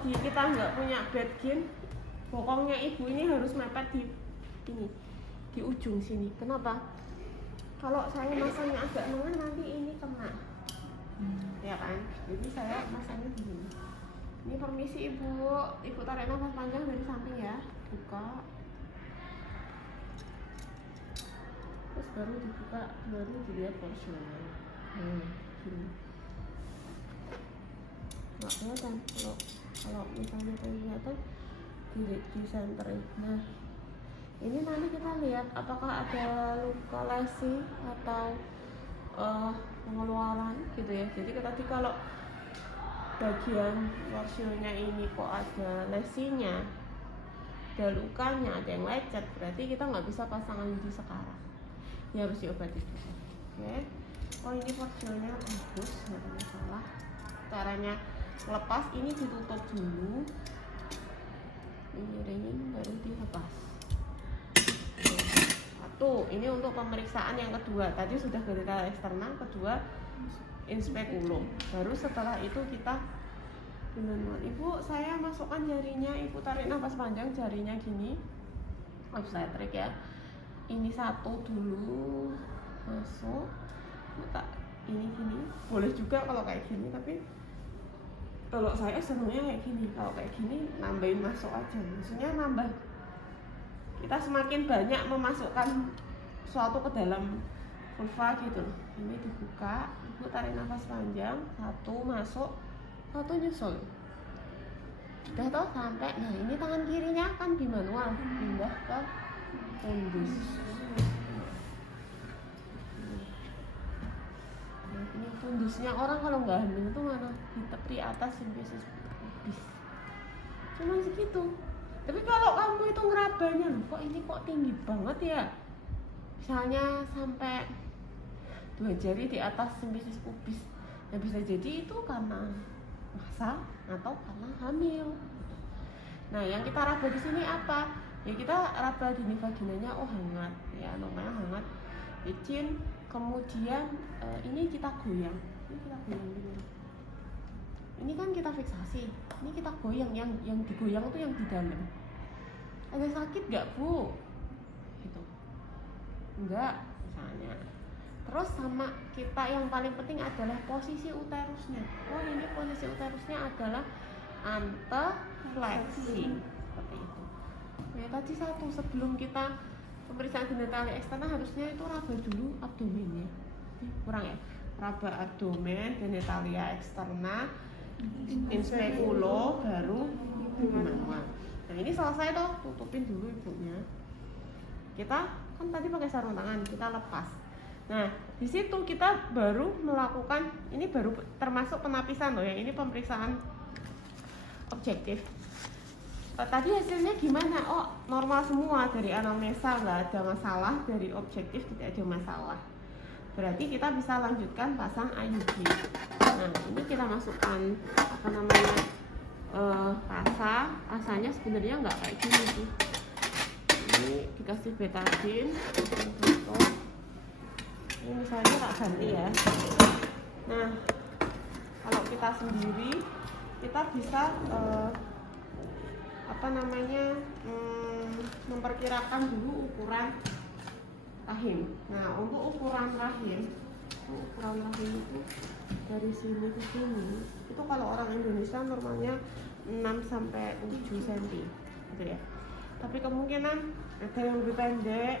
kita nggak punya bed gain, bokongnya ibu ini harus mepet di ini, di ujung sini. Kenapa? Kalau saya masangnya agak nengah nanti ini kena, ya kan? Jadi saya masangnya di sini. Ini permisi ibu tarik nafas panjang dari samping ya, buka, terus baru dibuka, baru dilihat porsinya. Gini. Nggak kelihatan kalau misalnya kelihatan di center. Nah, ini nanti kita lihat apakah ada luka lesi atau pengeluaran gitu ya. Jadi tadi kalau bagian porsionya ini kok ada lesinya, ada lukanya, ada yang lecet, berarti kita nggak bisa pasang IUD sekarang. Ini harus diobati dulu. Oke. Oh, ini porsionya bagus, nggak ada masalah. Caranya lepas ini ditutup dulu, ini baru dilepas. Satu, ini untuk pemeriksaan yang kedua. Tadi sudah genitalia eksternal, kedua inspekulum. Baru setelah itu kita manual. Ibu, saya masukkan jarinya, ibu tarik nafas panjang, jarinya gini, obstetrik ya. Ini satu dulu masuk, ini gini. Boleh juga kalau kayak gini, tapi kalau saya senangnya kayak gini. Kalau kayak gini nambahin masuk aja, maksudnya nambah, kita semakin banyak memasukkan suatu ke dalam vulva gitu. Ini dibuka, ibu tarik nafas panjang, satu masuk, satu nyusul, udah toh sampai. Nah, ini tangan kirinya kan di manual, pindah ke tundus. Ini tundusnya orang kalau nggak hamil itu mana di atas simfisis pubis, cuma segitu. Tapi kalau kamu itu ngerabanya, kok ini kok tinggi banget ya, misalnya sampai 2 jari di atas simfisis pubis, ya bisa jadi itu karena masa atau karena hamil. Nah, yang kita raba di sini apa? Ya kita raba di vaginanya, oh hangat, ya namanya hangat, licin. Kemudian ini kita goyang, gini. Ini kan kita fiksasi, ini kita goyang, yang digoyang itu yang di dalam. Ada sakit nggak bu? Gitu. Enggak, misalnya. Terus sama kita yang paling penting adalah posisi uterusnya. Oh, ini posisi uterusnya adalah antefleksi, seperti itu. Nah, tadi satu, sebelum kita pemeriksaan genitalia eksternal harusnya itu raba dulu abdomennya. Kurang ya? Raba abdomen, genitalia eksternal, inspekulo, baru manual. Nah, ini selesai toh, tutupin dulu ibunya. Kita kan tadi pakai sarung tangan, kita lepas. Nah, di situ kita baru melakukan, ini baru termasuk penapisan loh ya. Ini pemeriksaan objektif. Tadi hasilnya gimana? Oh, normal semua, dari anamnesa nggak ada masalah, dari objektif tidak ada masalah. Berarti kita bisa lanjutkan pasang IUD. Nah, ini kita masukkan apa namanya pasanya sebenarnya nggak kayak gini sih. Ini dikasih betadine, ini misalnya tak ganti ya. Nah, kalau kita sendiri, kita bisa memperkirakan dulu ukuran rahim. Nah, untuk ukuran rahim itu dari sini ke sini, itu kalau orang Indonesia normalnya 6 sampai 7 cm gitu ya. Tapi kemungkinan ada yang lebih pendek.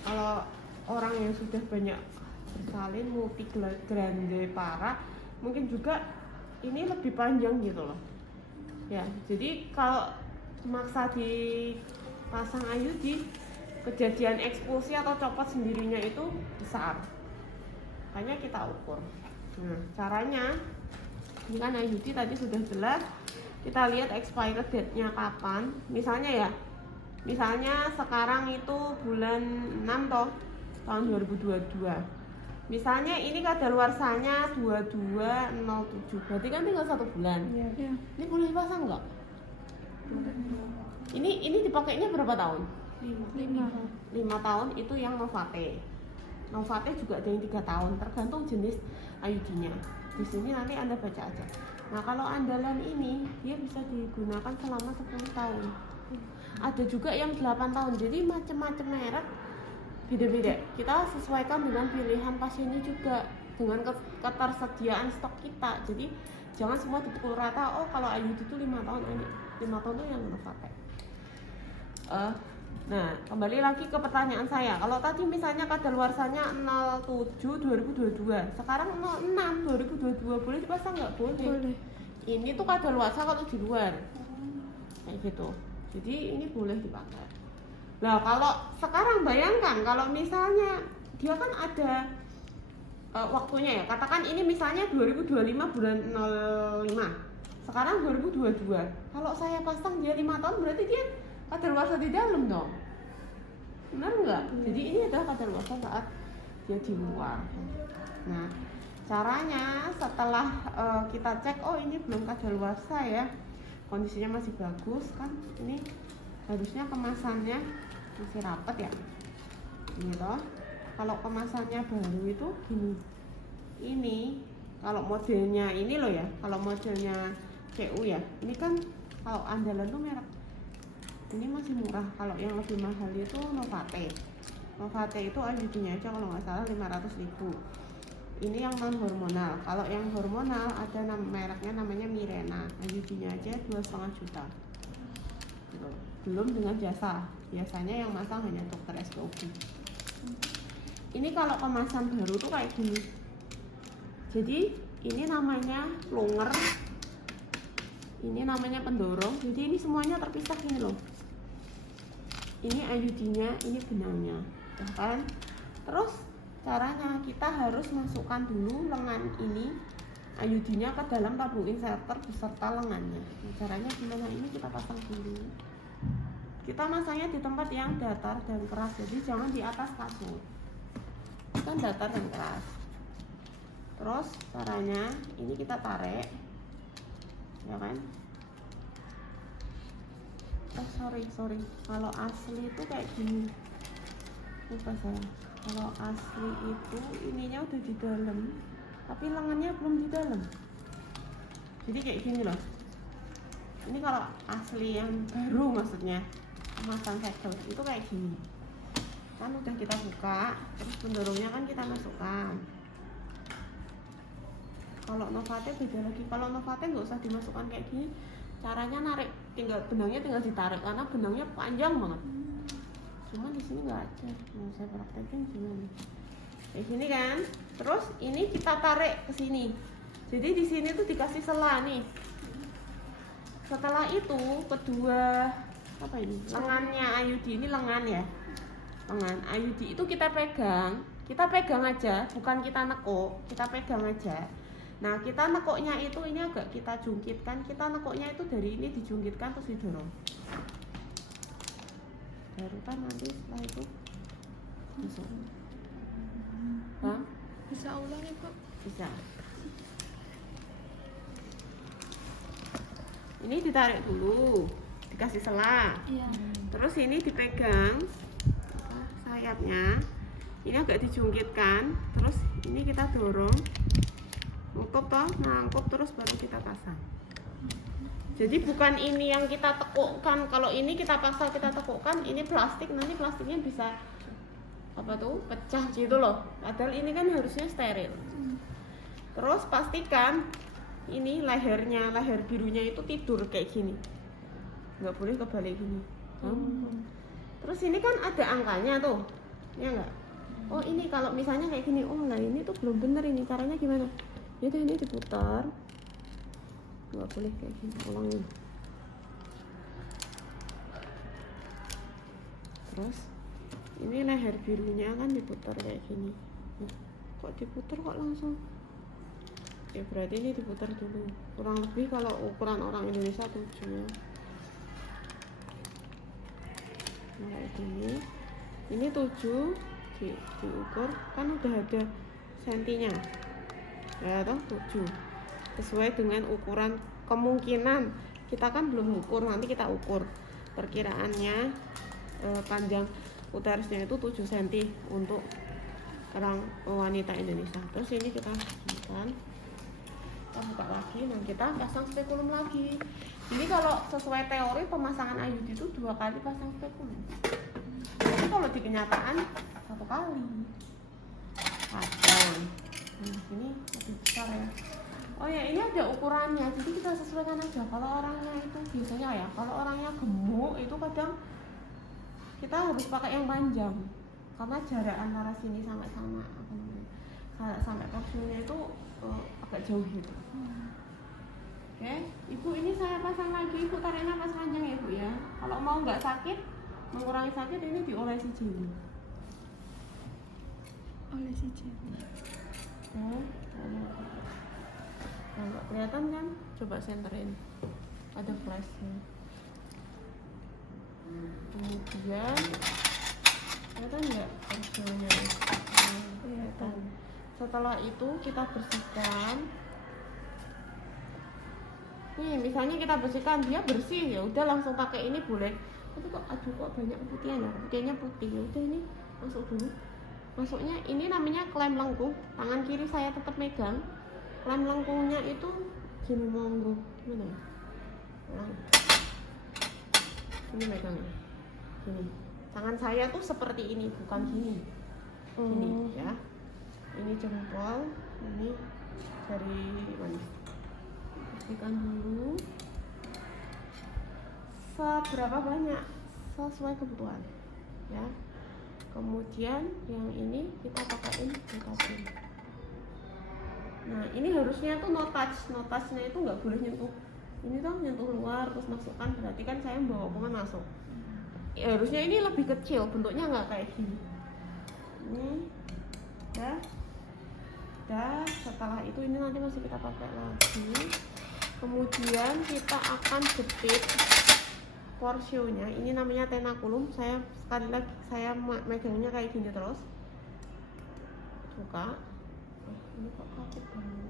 Kalau orang yang sudah banyak bersalin, multigrande parah, mungkin juga ini lebih panjang gitu loh. Ya, jadi kalau maksa dipasang IUD, kejadian ekspulsi atau copot sendirinya itu besar. Makanya kita ukur. Nah, caranya, ini kan IUD tadi sudah jelas. Kita lihat expired date-nya kapan. Misalnya sekarang itu bulan 6 toh, tahun 2022. Misalnya ini kadaluarsanya 2207, berarti kan tinggal 1 bulan. Ya. Ini boleh dipasang nggak? Ini dipakainya berapa tahun? 5 tahun itu yang Novate. Novate juga ada yang 3 tahun, tergantung jenis IUD-nya. Di sini nanti Anda baca aja. Nah kalau andalan ini dia bisa digunakan selama 10 tahun. Ada juga yang 8 tahun. Jadi macam-macam merek beda-beda. Kita sesuaikan dengan pilihan pasiennya juga, dengan ketersediaan stok kita. Jadi jangan semua dipukul rata. Oh kalau IUD itu 5 tahun, 5 tahun itu yang Novate. Nah kembali lagi ke pertanyaan saya. Kalau tadi misalnya kadaluarsanya 07 2022, sekarang 06 2022 boleh dipasang nggak? Boleh. Ini tuh kadaluarsa kalau di luar kayak gitu. Jadi ini boleh dipakai. Nah kalau sekarang bayangkan kalau misalnya dia kan ada waktunya ya, katakan ini misalnya 2025 bulan 05, sekarang 2022. Kalau saya pasang dia 5 tahun berarti dia kadaluarsa di dalam dong, benar nggak? Jadi ini adalah kadaluarsa saat dia di luar. Nah caranya setelah kita cek, oh ini belum kadaluarsa ya, kondisinya masih bagus kan, ini harusnya kemasannya masih rapat ya, ini toh. Kalau kemasannya baru itu gini, ini kalau modelnya ini loh ya, kalau modelnya CU ya, ini kan kalau andalan tuh merek ini masih murah. Kalau yang lebih mahal itu Novate. Novate itu IUD-nya aja kalau nggak salah 500.000. Ini yang non hormonal. Kalau yang hormonal ada mereknya namanya Mirena, IUD-nya aja 2,5 juta. Gitu. Belum dengan jasa. Biasanya yang masang hanya dokter SPOB. Ini kalau kemasan baru tuh kayak gini. Jadi ini namanya plunger, ini namanya pendorong. Jadi ini semuanya terpisah gini loh. Ini IUD-nya, ini benangnya, ya kan? Terus caranya kita harus masukkan dulu lengan ini IUD-nya ke dalam tabung inserter beserta lengannya. Nah, caranya gimana? Ini kita pasang dulu. Kita masangnya di tempat yang datar dan keras, jadi jangan di atas kasur. Kan datar dan keras. Terus caranya ini kita tarik, ya kan? Oh sorry, kalau asli itu kayak gini. Lupa saya. Kalau asli itu ininya udah di dalam, tapi lengannya belum di dalam. Jadi kayak gini loh. Ini kalau asli yang baru maksudnya, masang segel itu kayak gini. Kan udah kita buka, terus pendorongnya kan kita masukkan. Kalau Novate beda lagi. Kalau Novate nggak usah dimasukkan kayak gini. Caranya narik, benangnya tinggal ditarik karena benangnya panjang banget. Cuma di sini nggak ada. Mau saya praktekin gimana? Kayak gini kan. Terus ini kita tarik ke sini. Jadi di sini tuh dikasih sela nih. Setelah itu kedua apa ini? Lengannya IUD ini lengan ya. Lengan IUD itu kita pegang aja, bukan kita nekuk, kita pegang aja. Nah kita nekuknya itu ini agak kita jungkitkan, kita nekuknya itu dari ini dijungkitkan terus didorong. Baru kan nanti setelah itu masuk. Hah? Bisa ulangi Pak? Bisa. Ini ditarik dulu, dikasih sela. Iya. Terus ini dipegang sayapnya, ini agak dijungkitkan, terus ini kita dorong, nutup toh, nangkup, terus baru kita pasang. Jadi bukan ini yang kita tekukkan. Kalau ini kita paksa, kita tekukkan, ini plastik, nanti plastiknya bisa apa tuh pecah gitu loh. Padahal ini kan harusnya steril. Terus pastikan ini lehernya, leher birunya itu tidur kayak gini, nggak boleh kebalik gini. Terus ini kan ada angkanya tuh, ya nggak? Oh ini kalau misalnya kayak gini, oh lah ini tuh belum bener, ini caranya gimana? Jadi ini diputar, nggak boleh kayak gini, ulangin. Terus ini leher birunya kan diputar kayak gini. Kok diputar kok langsung? Ya berarti ini diputar dulu. Kurang lebih kalau ukuran orang Indonesia 7 ya. Nah, kayak gini. Ini 7 diukur kan udah ada sentinya. Ya toh 7. Sesuai dengan ukuran kemungkinan. Kita kan belum ukur, nanti kita ukur. Perkiraannya panjang uterusnya itu 7 cm untuk orang wanita Indonesia. Terus ini kita kita buka lagi dan kita pasang spekulum lagi. Jadi kalau sesuai teori pemasangan IUD itu 2 kali pasang spekulum. Tapi kalau di kenyataan 1 kali pasang. Ini lebih besar ya. Oh ya, ini ada ukurannya, jadi kita sesuaikan aja. Kalau orangnya itu biasanya ya, kalau orangnya gemuk itu kadang kita harus pakai yang panjang karena jarak antara sini sampai sana sampai porsinya itu agak jauh gitu. Oke, ibu ini saya pasang lagi, ibu tarik nafas panjang ya bu ya. Kalau mau nggak sakit, mengurangi sakit ini diolesi jeli. Olesi jeli. Nah, nggak kelihatan kan? Coba senterin, ada flashnya. Kemudian kelihatan nggak hasilnya? Kelihatan. Setelah itu kita bersihkan. Nih, misalnya kita bersihkan, dia bersih ya udah langsung pakai ini boleh. Tapi kok aduh kok banyak keputihan ya? Keputihannya putih. Ya udah ini masuk dulu. Masuknya ini namanya klem lengkung. Tangan kiri saya tetap megang. Klem lengkungnya itu gini monggo. Mana? Nah. Ini megangnya. Gini. Tangan saya tuh seperti ini, bukan gini. Gini ya. Ini jempol, ini jari manis. Bersihkan dulu. Seberapa banyak? Sesuai kebutuhan. Ya. Kemudian yang ini kita pakaiin ditasin. Nah ini harusnya tuh no touchnya itu nggak boleh nyentuh. Ini tuh nyentuh luar terus masukkan, berarti kan saya membawa kuman masuk. Ya, harusnya ini lebih kecil, bentuknya nggak kayak gini. Ini, dah. Setelah itu ini nanti masih kita pakai lagi. Kemudian kita akan jepit porsionya. Ini namanya tenakulum. Saya sekali lagi saya megangnya kayak gini terus. Buka. Ini kok kaku banget.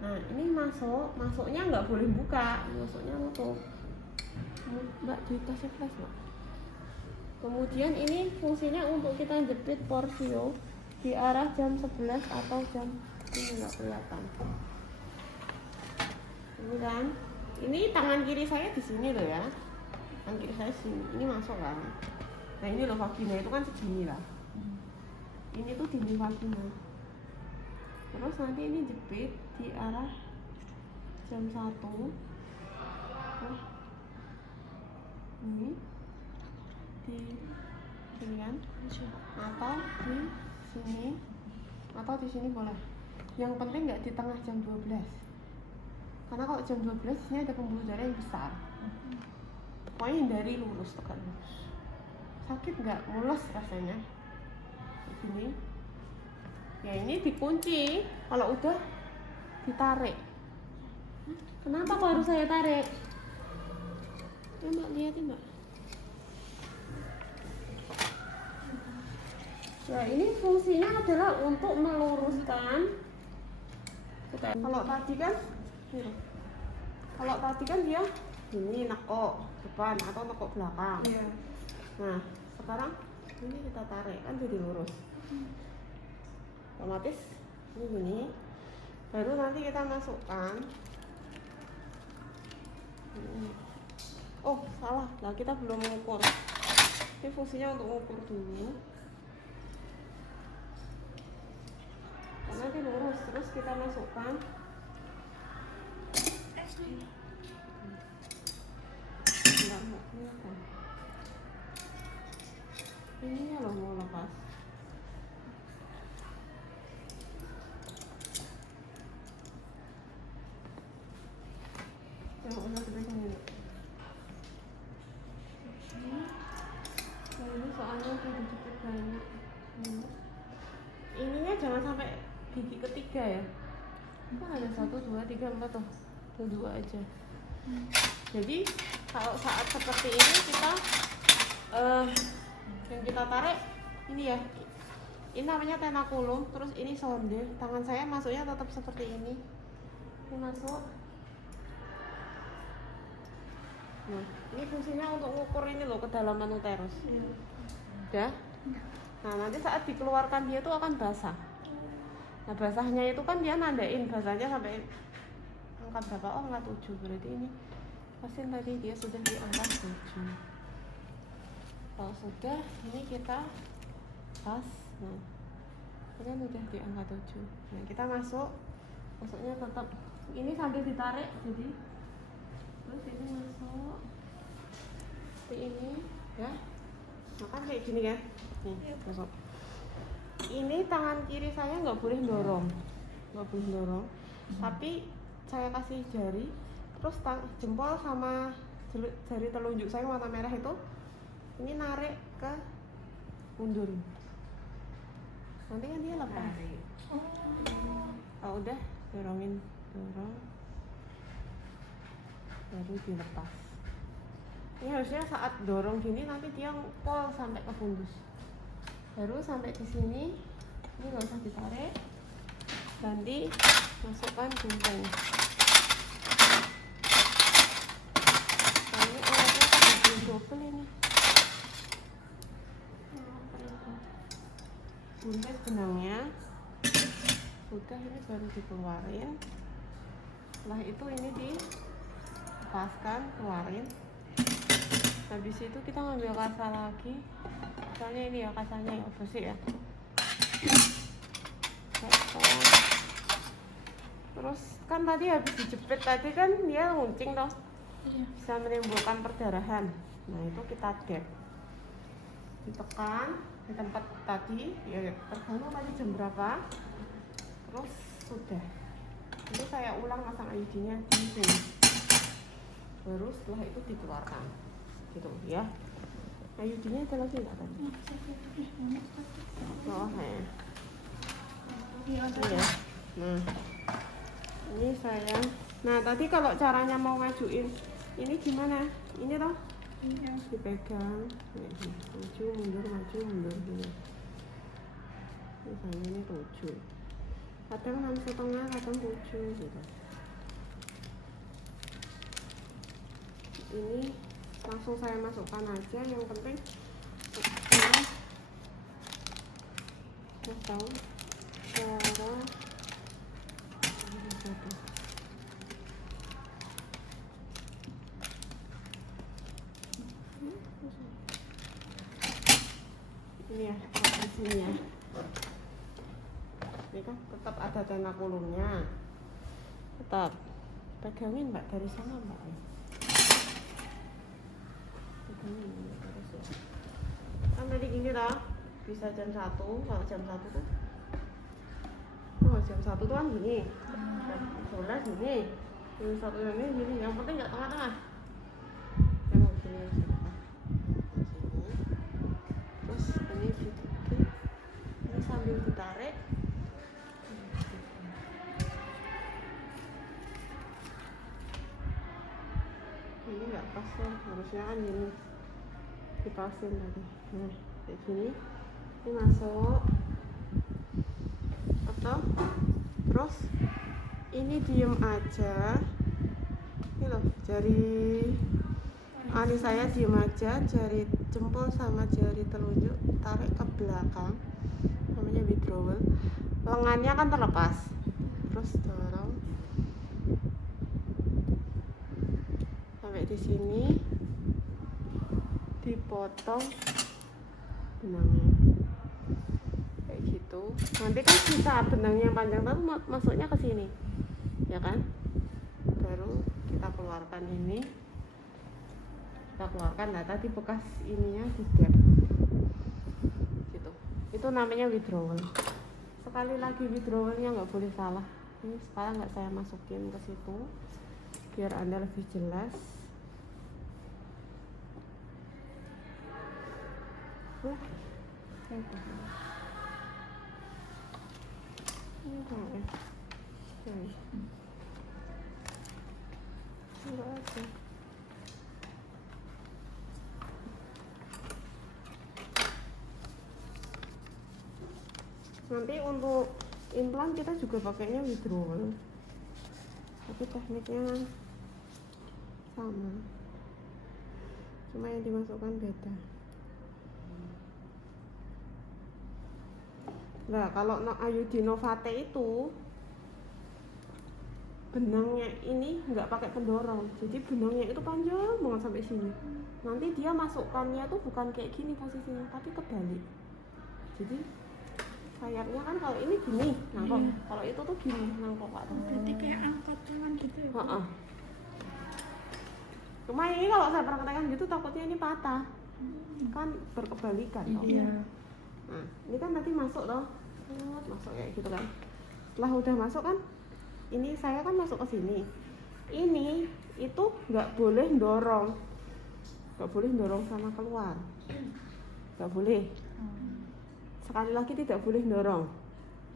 Nah ini masuknya nggak boleh buka, masuknya nutup. Mbak di tasnya flash mbak. Kemudian ini fungsinya untuk kita jepit porsio di arah jam 11 atau jam ini nggak kelihatan. Ini kan, ini tangan kiri saya di sini loh ya. Tangan kiri saya sini, ini masuk kan. Nah ini loh vagina itu kan segini lah. Ini tuh dinding vagina. Terus nanti ini jepit di arah jam 1. Ini di sini kan, atau di sini boleh. Yang penting nggak di tengah jam 12. Karena kalau jam 12 sini ada pembuluh darah yang besar. Pokoknya hindari lurus, tekan lurus. Sakit nggak? Mules rasanya. Begini. Ya ini dikunci, kalau udah ditarik. Kenapa kok harus saya tarik? Ya mbak, lihatin mbak. Ya ini fungsinya adalah untuk meluruskan. Kalau tadi kan dia ini nekok depan atau nekok belakang. Iya. Nah sekarang ini kita tarik kan jadi lurus. Otomatis ini gini. Baru nanti kita masukkan. Oh salah, lah kita belum mengukur. Ini fungsinya untuk mengukur dulu. Nanti lurus, terus kita masukkan. Enggak kelihatan. Ini ya loh mau lepas. Yang udah seperti ini. Ini soalnya udah dijepit banyak. Ininya jangan sampai gigi ketiga ya. Kan ada 1, 2, 3, 4 tuh. 2 aja. Jadi kalau saat seperti ini kita yang kita tarik ini ya. Ini namanya tenakulum, terus ini sonde. Tangan saya masuknya tetap seperti ini. Ini masuk. Nah, ini fungsinya untuk ngukur ini loh kedalaman uterus. Udah. Nah, nanti saat dikeluarkan dia tuh akan basah. Nah, basahnya itu kan dia nandain basahnya sampai angka berapa? Oh, angka 7. Berarti ini mesin tadi dia sudah di angka 7. Kalau sudah, ini kita pas. Nah, ini kan udah di angka 7. Nah, kita masuknya tetap ini sambil ditarik, jadi terus ini masuk seperti ini ya. Makan kayak gini kan? Nih, masuk. Ini tangan kiri saya nggak boleh dorong, tapi saya kasih jari, terus jempol sama jari telunjuk saya warna merah itu, ini narik ke mundur. Nanti kan dia lepas. Oh, udah dorong, baru dilepas. Ini harusnya saat dorong gini nanti dia pol sampai ke fundus. Baru sampai di sini, ini nggak usah ditarik. Ganti, masukkan genteng. Ini alatnya pakai double ini. Buntes benangnya. Udah, ini baru dikeluarin. Setelah itu ini dilepaskan, keluarin. Habis itu kita ngambil kasa lagi. Soalnya ini ya kasanya ya bersih ya. Terus kan tadi habis dijepit tadi kan dia nguncing toh, bisa menimbulkan perdarahan. Nah itu kita dep, ditekan di tempat tadi ya, tergantung tadi jam berapa. Terus sudah, ini saya ulang pasang IUD-nya di sini. Baru setelah itu dikeluarkan, gitu ya. IUD-nya ada lagi nggak tadi? Oh ya. Iya. Nah, ini saya. Nah tadi kalau caranya mau ngajuin, ini gimana? Ini toh? Iya. Dipegang, maju mundur gini. Misalnya ini 7. Kadang 6,5, kadang 7 gitu. Ini langsung saya masukkan aja, yang penting saya tahu cara ini ya, di sini ya. Ini kan tetap ada tenda kulumnya, tetap pegangin mbak dari sana mbak, pegangin terus ya. Kan tadi gini lah, bisa jam 1, kalau jam 1 tuh jam 1 tuh kan gini, jam 11 gini, jam 1 gini, yang penting nggak tengah-tengah, yang gini aja. Terus ini sambil ditarik. Ini nggak pas loh, harusnya kan ini dipasin tadi. Nah kayak gini, ini masuk atau terus ini diem aja. Ini loh, jari ani saya diem aja, jari jempol sama jari telunjuk tarik ke belakang, namanya withdrawal. Lengannya kan terlepas, terus dorong sampai di sini, dipotong benangnya kayak gitu. Nanti kan sisa benangnya yang panjang tapi masuknya ke sini ya kan, baru kita keluarkan ini, kita keluarkan. Nah tadi bekas ininya di dep gitu. Itu namanya withdrawal. Sekali lagi withdrawalnya nggak boleh salah. Ini sekarang nggak saya masukin ke situ biar anda lebih jelas. Nanti untuk implan kita juga pakainya withdrawal, tapi tekniknya sama, cuma yang dimasukkan beda. Nah kalau IUD Novate itu benangnya ini nggak pakai pendorong, jadi benangnya itu panjang banget sampai sini. Nanti dia masukkannya tuh bukan kayak gini posisinya, tapi kebalik. Jadi sayapnya kan kalau ini gini nangkok, kalau itu tuh gini nangkok Pak. Berarti kayak angkat tangan gitu ya? Cuma ini kalau saya praktekkan gitu takutnya ini patah, kan berkebalikan toh. Iya. Nah ini kan nanti masuk loh, masuk kayak gitu kan. Setelah udah masuk kan, ini saya kan masuk ke sini. Ini itu nggak boleh dorong, nggak boleh dorong sama keluar, nggak boleh. Sekali lagi tidak boleh dorong.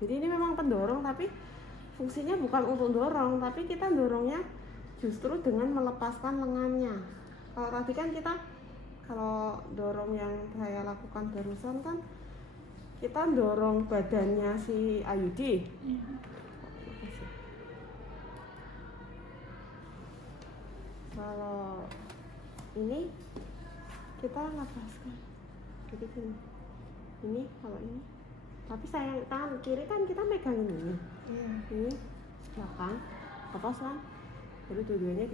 Jadi ini memang pendorong tapi fungsinya bukan untuk dorong, tapi kita dorongnya justru dengan melepaskan lengannya. Kalau tadi kan kita, kalau dorong yang saya lakukan barusan kan kita dorong badannya si Ayudi. Kalau ini kita lepaskan, jadi gini. Ini kalau ini, tapi saya tangan kiri kan kita megangin ini. Ini belakang, lepas kan. Jadi dua-duanya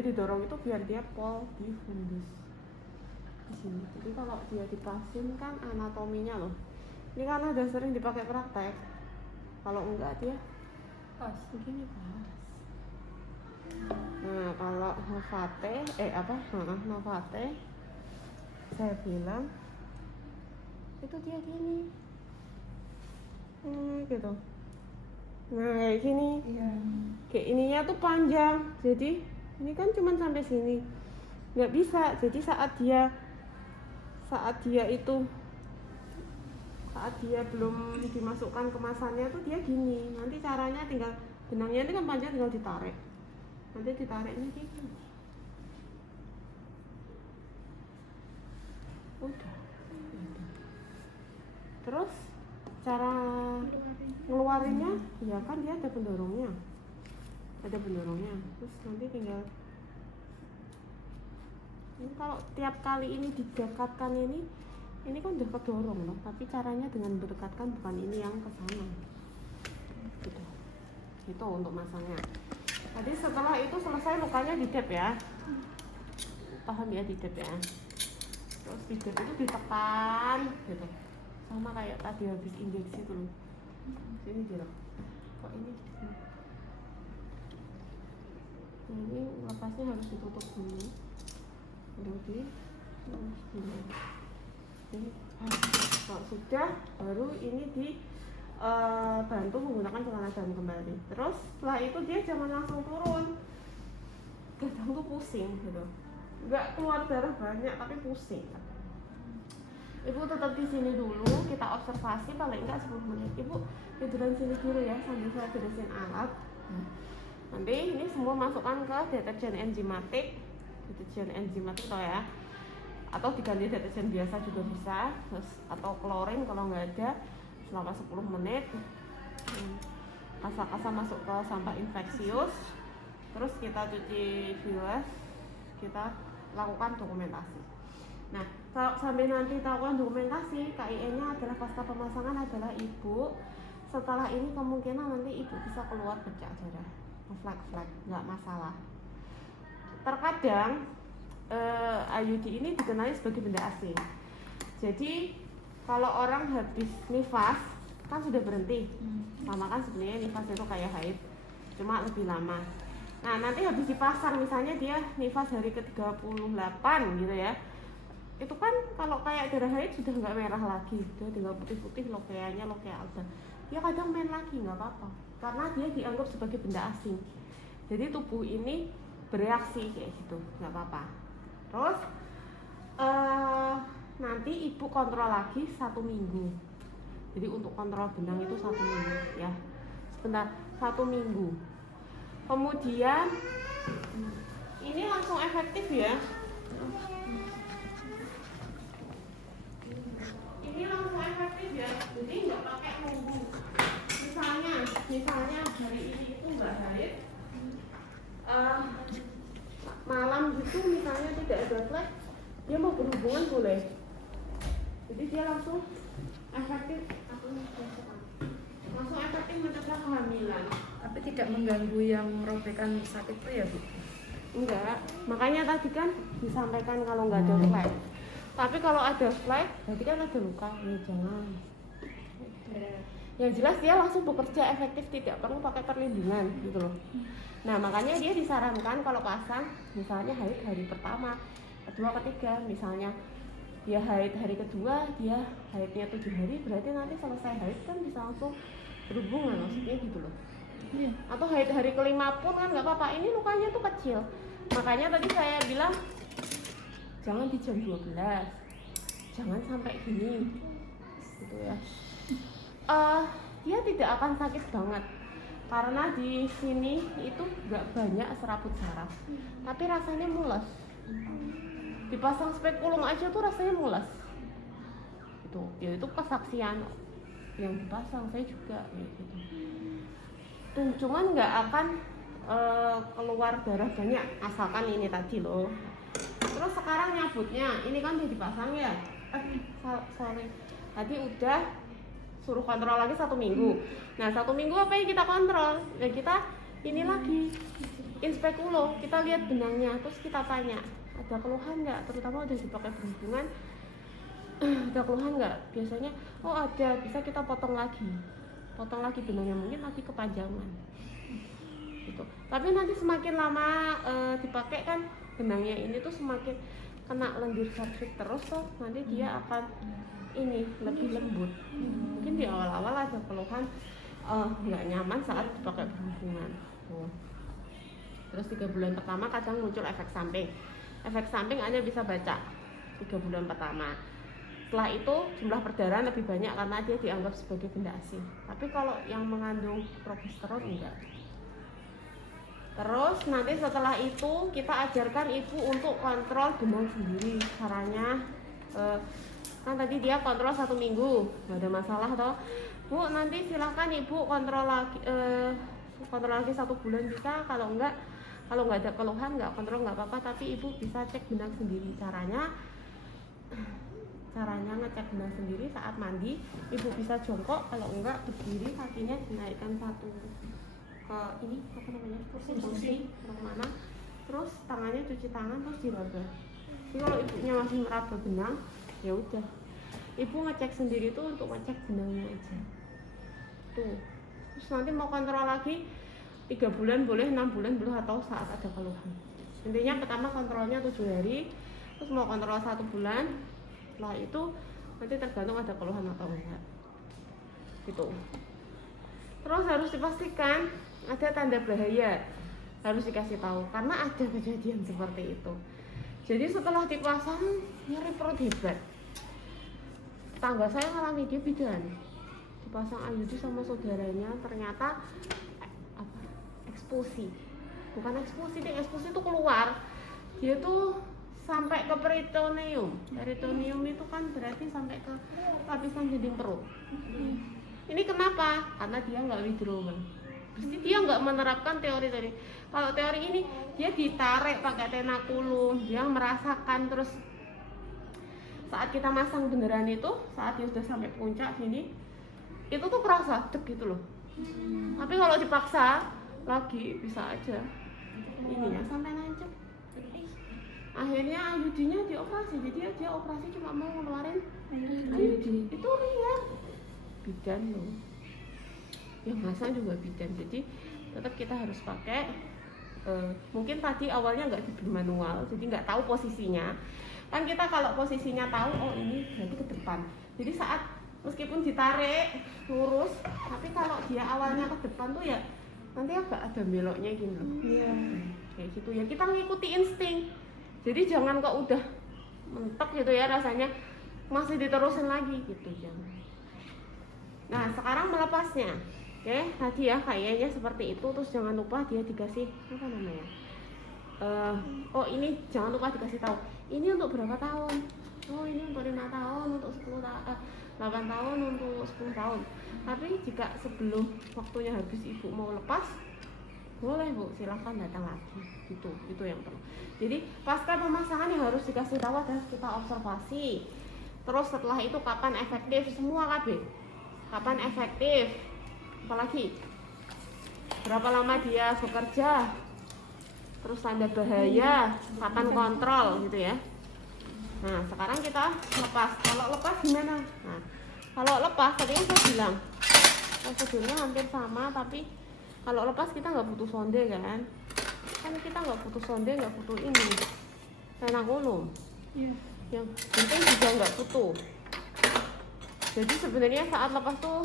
didorong itu biar dia pol di fundus di sini. Jadi kalau dia dipasin kan anatominya loh. Ini kan udah sering dipakai praktek. Kalau enggak dia pas begini pas. Nah kalau Novate, Novate, saya bilang itu dia gini, gitu. Nah kayak gini, kayak ininya tuh panjang, jadi ini kan cuma sampai sini, nggak bisa. Jadi saat dia belum dimasukkan kemasannya tuh dia gini. Nanti caranya tinggal benangnya ini kan panjang, tinggal ditarik. Nanti ditariknya gini. Udah. Terus cara ngeluarinnya ya kan dia ada pendorongnya, terus nanti tinggal ini. Kalau tiap kali ini didekatkan ini kan udah kedorong loh, tapi caranya dengan berdekatkan, bukan ini yang ke sana gitu. Itu untuk masangnya. Tadi setelah itu selesai lukanya didep ya, paham ya, didep ya. Terus didep itu ditekan gitu, sama kayak tadi habis injeksi tuh. Sini dia kok ini. Nah, ini lepasnya harus ditutup dulu. Ini kalau sudah baru ini bantu menggunakan celana dalam kembali. Terus setelah itu dia jangan langsung turun. Kadang tuh pusing gitu. Enggak keluar darah banyak tapi pusing. Ibu tetap di sini dulu, kita observasi paling enggak 10 menit. Ibu tiduran sini dulu ya sambil saya beresin alat. Nanti ini semua masukkan ke deterjen enzimatik toh ya. Atau diganti deterjen biasa juga bisa, terus atau klorin kalau nggak ada, selama 10 menit. Kasa-kasa masuk ke sampah infeksius. Terus kita cuci bilas, kita lakukan dokumentasi. Nah, kalau sampai nanti lakukan dokumentasi, KIE-nya adalah pasca pemasangan adalah ibu. Setelah ini kemungkinan nanti ibu bisa keluar bercak darah, flek-flek, nggak masalah. Terkadang IUD ini dikenali sebagai benda asing. Jadi kalau orang habis nifas kan sudah berhenti, sama kan sebenarnya nifas itu kayak haid, cuma lebih lama. Nah nanti habis dipasang, misalnya dia nifas hari ke-38 gitu ya, itu kan kalau kayak darah haid sudah nggak merah lagi, udah tinggal putih-putih lokeanya, lokea alda. Dia kadang main lagi nggak apa-apa, karena dia dianggap sebagai benda asing. Jadi tubuh ini bereaksi kayak gitu, nggak apa-apa. Terus nanti ibu kontrol lagi 1 minggu. Jadi untuk kontrol benang itu 1 minggu ya. Sebentar, 1 minggu. Kemudian ini langsung efektif ya. Ini langsung efektif ya. Jadi nggak pakai nunggu. Misalnya hari ini itu nggak haid, malam gitu misalnya tidak ada flek, dia mau berhubungan boleh. Jadi dia langsung efektif, langsung efektif mencegah kehamilan. Tapi tidak mengganggu yang robekan sakit tuh ya, Bu? Enggak, makanya tadi kan disampaikan kalau nggak ada flek. Tapi kalau ada flek, berarti kan ada luka. Ya jangan. Yang jelas dia langsung bekerja efektif, tidak perlu pakai perlindungan gitu loh. Nah makanya dia disarankan kalau pasang, misalnya haid hari pertama, kedua, ketiga, misalnya dia haid hari kedua, dia haidnya 7 hari, berarti nanti selesai haid kan bisa langsung berhubungan, maksudnya gitu loh. Iya. Atau haid hari kelima pun kan nggak apa-apa, ini lukanya tuh kecil. Makanya tadi saya bilang jangan di jam 12, jangan sampai gini gitu ya. Dia tidak akan sakit banget karena di sini itu nggak banyak serabut saraf, tapi rasanya mules. Dipasang spekulum aja tuh rasanya mules. Itu, ya itu kesaksian yang dipasang, saya juga gitu. Cuman nggak akan keluar darah banyak asalkan ini tadi loh. Terus sekarang nyabutnya, ini kan udah dipasang ya. Sorry, tadi udah suruh kontrol lagi 1 minggu. Nah 1 minggu apa yang kita kontrol? Ya kita ini lagi inspekulo, kita lihat benangnya, terus kita tanya ada keluhan nggak, terutama udah dipakai berhubungan. Ada keluhan nggak? Biasanya oh ada, bisa kita potong lagi benangnya, mungkin lagi kepanjangan gitu. Tapi nanti semakin lama dipakai kan benangnya ini tuh semakin kena lendir cervix terus tuh, nanti dia akan ini lebih lembut. Mungkin di awal-awal ada keluhan nggak nyaman saat dipakai berhubungan. Terus 3 bulan pertama kadang muncul efek samping. Efek samping Anda bisa baca 3 bulan pertama. Setelah itu jumlah perdarahan lebih banyak karena dia dianggap sebagai benda asing. Tapi kalau yang mengandung progesteron enggak. Terus nanti setelah itu kita ajarkan ibu untuk kontrol benang sendiri. Caranya kan tadi dia kontrol 1 minggu, nggak ada masalah toh. Bu, nanti silakan ibu kontrol lagi 1 bulan bisa. Kalau nggak ada keluhan nggak kontrol nggak apa-apa, tapi ibu bisa cek benang sendiri. Caranya ngecek benang sendiri saat mandi, ibu bisa jongkok, kalau enggak berdiri, kakinya dinaikkan satu ke ini apa namanya kursi mana, terus tangannya cuci tangan, terus diraba. Jadi kalau ibunya masih meraba benang, ya udah ibu ngecek sendiri tuh untuk ngecek benangnya aja tuh. Terus nanti mau kontrol lagi 3 bulan boleh, 6 bulan boleh, atau saat ada keluhan. Intinya pertama kontrolnya 7 hari, terus mau kontrol 1 bulan. Setelah itu nanti tergantung ada keluhan atau enggak gitu. Terus harus dipastikan ada tanda bahaya, harus dikasih tahu karena ada kejadian seperti itu. Jadi setelah dipasang nyeri perut hebat. Tangga saya ngalami, dia bidan dipasang IUD sama saudaranya, ternyata eksplosi. Bukan eksplosi, eksplosi itu keluar, dia tuh sampai ke peritoneum. Peritoneum itu kan berarti sampai ke lapisan dinding perut. Ini kenapa? Karena dia nggak withdrawal. Pasti dia nggak menerapkan teori tadi. Kalau teori ini dia ditarik pakai tenakulum, dia merasakan. Terus saat kita masang beneran itu, saat dia sudah sampai puncak sini, itu tuh kerasa deg gitu loh. Tapi kalau dipaksa lagi bisa aja ininya sampai nancep. Akhirnya IUD-nya dioperasi, jadi dia operasi cuma mau ngeluarin IUD. Itu ringan, bidan loh. Yang masang juga bidan, jadi tetap kita harus pakai. Mungkin tadi awalnya nggak diberi manual, jadi nggak tahu posisinya. Kan kita kalau posisinya tahu, oh ini berarti ke depan. Jadi saat meskipun ditarik lurus, tapi kalau dia awalnya ke depan tuh ya nanti agak ada beloknya gini loh. Iya. Kayak gitu ya, kita ngikuti insting. Jadi jangan kok udah mentok gitu ya rasanya masih diterusin lagi gitu, jangan. Nah sekarang melepasnya, oke, tadi ya kayaknya seperti itu. Terus jangan lupa dia dikasih apa namanya? Oh ini jangan lupa dikasih tahu. Ini untuk berapa tahun? Oh ini untuk 5 tahun, untuk 10 tahun, 8 tahun, untuk 10 tahun. Tapi jika sebelum waktunya habis ibu mau lepas, boleh bu, silahkan datang lagi gitu. Itu yang perlu. Jadi pasca pemasangan yang harus dikasih tahu adalah kita observasi. Terus setelah itu kapan efektif, semua KB. Kapan efektif, apalagi berapa lama dia bekerja, terus tanda bahaya, kapan kontrol gitu ya. Nah sekarang kita lepas. Kalau lepas gimana? Nah kalau lepas tadi kan saya bilang prosedurnya hampir sama, tapi kalau lepas kita nggak butuh sonde kan kita nggak butuh sonde, nggak butuh ini frenulum. Iya. Yang penting juga nggak putus. Jadi sebenarnya saat lepas tuh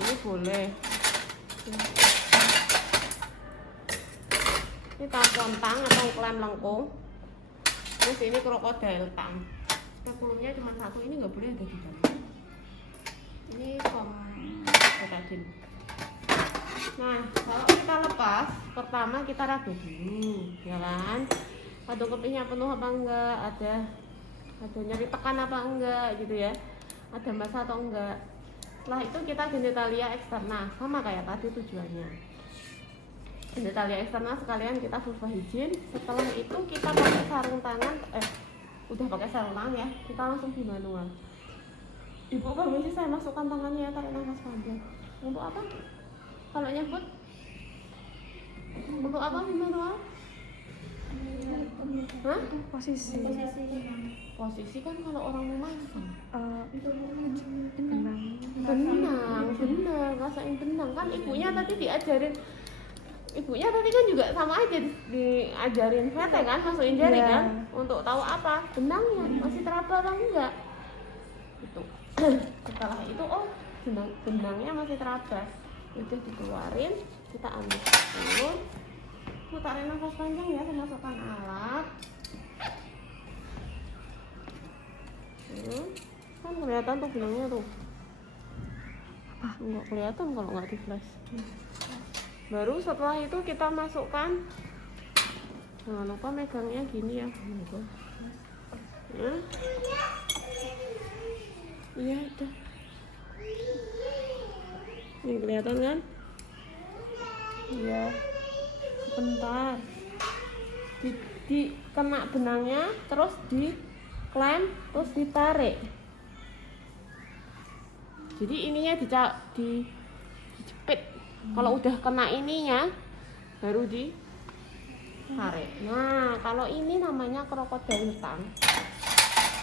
ini boleh. Ini tampon tang atau klem lengkung. Terus ini krokodil tang. Spekulumnya cuma satu, ini nggak boleh ada di dalam. Ini betadine. Nah kalau kita lepas, pertama kita ragu dulu, ya kan? Kandung kemihnya penuh apa enggak, ada nyeri tekan apa enggak gitu ya, ada massa atau enggak. Setelah itu kita genitalia eksterna, sama kayak tadi tujuannya. Genitalia eksterna sekalian kita vulva hygiene. Setelah itu kita pakai sarung tangan, udah pakai sarung tangan ya, kita langsung di manual. Ibu permisi saya masukkan tangannya ya, tarik nafas panjang. Untuk apa? Kalau nyebut? Untuk apa di manual? Hah? Posisi. Posisi kan kalau orang mau masang. Benang. Benar, rasain benang kan ibunya tadi diajarin. Ibunya tadi kan juga sama aja diajarin VT kan, masukin jari kan, untuk tahu apa benangnya masih teraba atau enggak. Itu. Setelah itu benangnya masih teraba, udah dikeluarin, kita ambil dulu. Tarik nafas panjang ya, masukkan alat. Kan kelihatan tuh benangnya tuh. Enggak kelihatan kalau nggak di flash. Baru setelah itu kita masukkan, jangan lupa megangnya gini ya. Iya udah. Ini kelihatan kan? Iya. Sebentar. Kena benangnya, terus diklem, terus ditarik. Jadi ininya dijepit. Kalau udah kena ininya, baru ditarik. Nah, kalau ini namanya krokodil tang.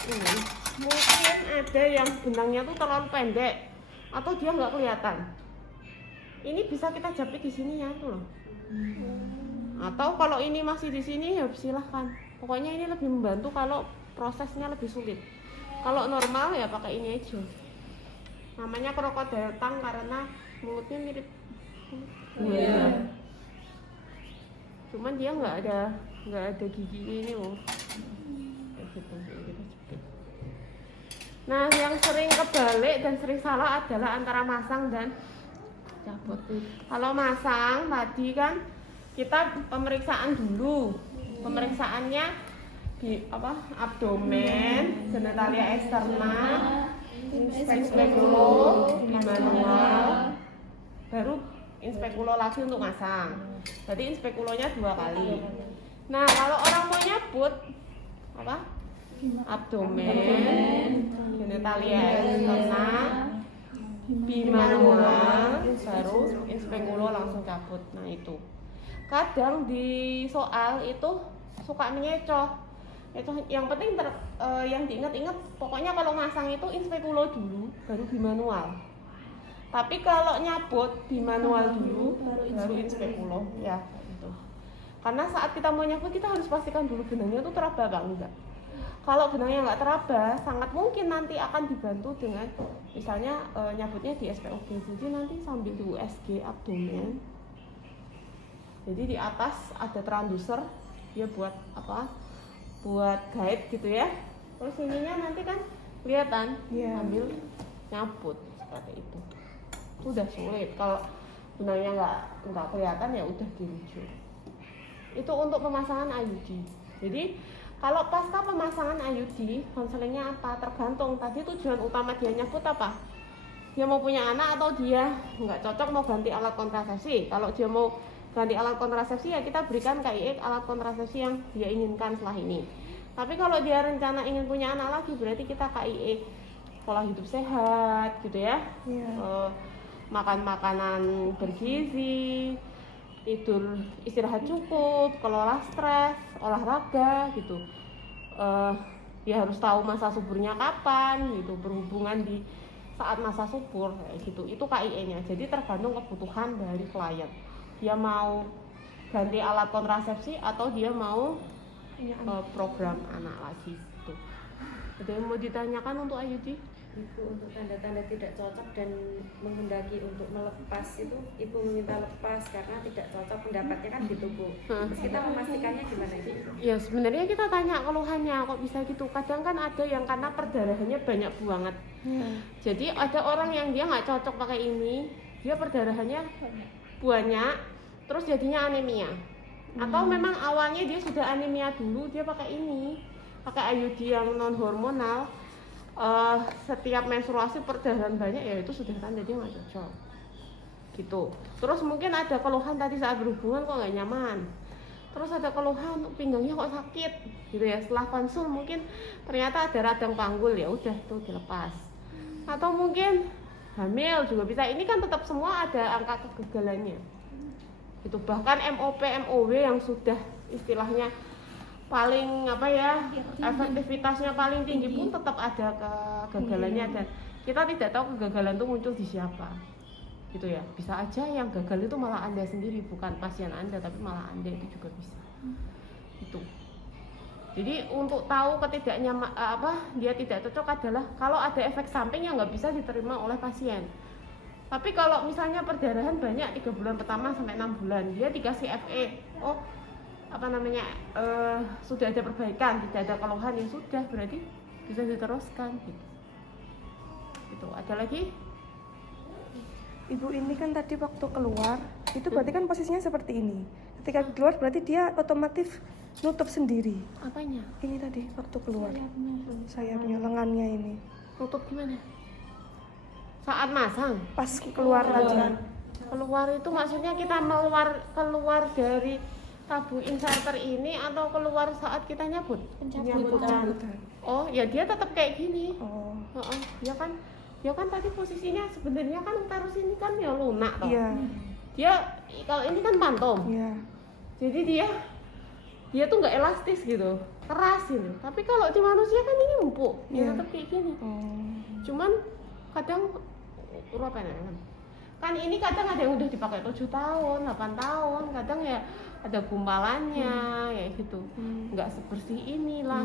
Ini mungkin ada yang benangnya tuh terlalu pendek atau dia nggak kelihatan. Ini bisa kita jepit di sini ya, tuh loh. Atau kalau ini masih di sini ya silahkan. Pokoknya ini lebih membantu kalau prosesnya lebih sulit. Kalau normal ya pakai ini aja. Namanya krokodil tang karena mulutnya mirip. Iya. Cuman dia nggak ada gigi ini loh. Gitu. Nah, yang sering kebalik dan sering salah adalah antara masang dan cabut. Kalau masang tadi kan kita pemeriksaan dulu. Pemeriksaannya di abdomen, genitalia eksterna, inspekulo, di manual, baru inspekulo lagi untuk masang. Jadi inspekulonya 2 kali. Nah kalau orang mau nyabut apa? Abdomen, genitalia eksterna, bimanual, baru inspekulo langsung cabut. Nah itu. Kadang di soal itu suka mengecoh. Itu yang penting yang diingat-ingat pokoknya kalau masang itu inspekulo dulu baru bimanual. Tapi kalau nyabut bimanual dulu baru inspekulo ya itu. Karena saat kita mau nyabut kita harus pastikan dulu benangnya itu teraba apa enggak. Kalau benangnya enggak teraba, sangat mungkin nanti akan dibantu dengan misalnya nyabutnya di SPOG. Jadi nanti sambil di USG abdomen. Jadi di atas ada transducer, dia buat apa? Buat guide gitu ya. Terus ininya nanti kan kelihatan sambil nyabut seperti itu. Udah sulit. Kalau benangnya nggak kelihatan ya udah dirujuk. Itu untuk pemasangan IUD. Jadi kalau pasca pemasangan IUD, konselingnya apa? Tergantung. Tadi tujuan utama dia nyabut apa? Dia mau punya anak atau dia nggak cocok mau ganti alat kontrasepsi. Kalau dia mau ganti alat kontrasepsi ya kita berikan KIE alat kontrasepsi yang dia inginkan setelah ini. Tapi kalau dia rencana ingin punya anak lagi berarti kita KIE pola hidup sehat gitu ya. Makan makanan bergizi, tidur, istirahat cukup, kelola stres, olahraga gitu. Ya harus tahu masa suburnya kapan gitu, berhubungan di saat masa subur kayak gitu. Itu KIE-nya. Jadi tergantung kebutuhan dari klien. Dia mau ganti alat kontrasepsi atau dia mau program anak lagi gitu. Ada yang mau ditanyakan untuk Ayudi? Ibu, untuk tanda-tanda tidak cocok dan menghendaki untuk melepas itu, ibu meminta lepas karena tidak cocok pendapatnya kan gitu Bu. Terus kita memastikannya gimana Ibu? Ya sebenarnya kita tanya keluhannya kok bisa gitu. Kadang kan ada yang karena perdarahannya banyak banget. Jadi ada orang yang dia nggak cocok pakai ini, dia perdarahannya banyak, terus jadinya anemia. Atau memang awalnya dia sudah anemia dulu, dia pakai ini, pakai IUD yang non hormonal. Setiap menstruasi perdarahan banyak, ya itu sudah tanda dia nggak cocok gitu. Terus mungkin ada keluhan tadi saat berhubungan kok nggak nyaman, terus ada keluhan pinggangnya kok sakit gitu ya. Setelah konsul mungkin ternyata ada radang panggul, ya udah tuh dilepas. Atau mungkin hamil juga bisa. Ini kan tetap semua ada angka kegagalannya itu. Bahkan MOP MOW yang sudah istilahnya paling efektivitasnya paling tinggi pun tetap ada kegagalannya, dan kita tidak tahu kegagalan itu muncul di siapa gitu ya. Bisa aja yang gagal itu malah Anda sendiri, bukan pasien Anda, tapi malah Anda, itu juga bisa itu. Jadi untuk tahu dia tidak cocok adalah kalau ada efek samping yang nggak bisa diterima oleh pasien. Tapi kalau misalnya perdarahan banyak 3 bulan pertama sampai 6 bulan, dia dikasih FE, sudah ada perbaikan, tidak ada keluhan, yang sudah berarti bisa diteruskan gitu. Itu ada lagi? Ibu ini kan tadi waktu keluar itu berarti kan posisinya seperti ini. Ketika keluar berarti dia otomatis nutup sendiri. Apanya? Ini tadi waktu keluar. Sayapnya, lengannya ini. Nutup gimana? Saat masang? Pas keluar tadi. Keluar itu maksudnya kita keluar dari tabung inserter ini atau keluar saat kita nyabut? Pencabutan. Oh, ya dia tetap kayak gini. Oh. Ya kan tadi posisinya sebenarnya kan taruh sini kan ya lunak toh. Iya. Dia kalau ini kan pantom. Iya. Jadi dia tuh nggak elastis gitu, keras gitu. Tapi kalau di manusia kan ini empuk, dia tetap kayak gini. Cuman kadang kan ini kadang ada yang udah dipakai 7 tahun, 8 tahun, kadang ya ada gumpalannya, ya gitu, nggak sebersih inilah.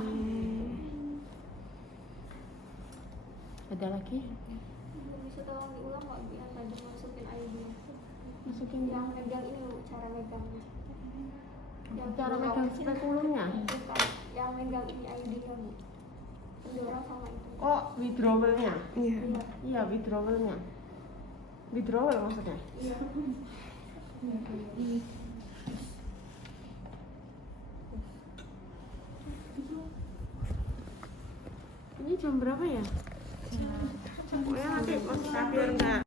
Ada lagi? Bisa tolong diulang nggak Bu yang tadi masukin IUD? Masukin Yang megang ini Bu, cara megang. Yang cara pendorong megang kecil. spekulumnya. Bukan, yang megang ini IUD-nya Bu. Pendorong sama itu. Oh, withdrawalnya. Iya. Iya, withdrawalnya. Withdrawal maksudnya. Iya. Ini jam berapa ya? Pokoknya nanti biar nggak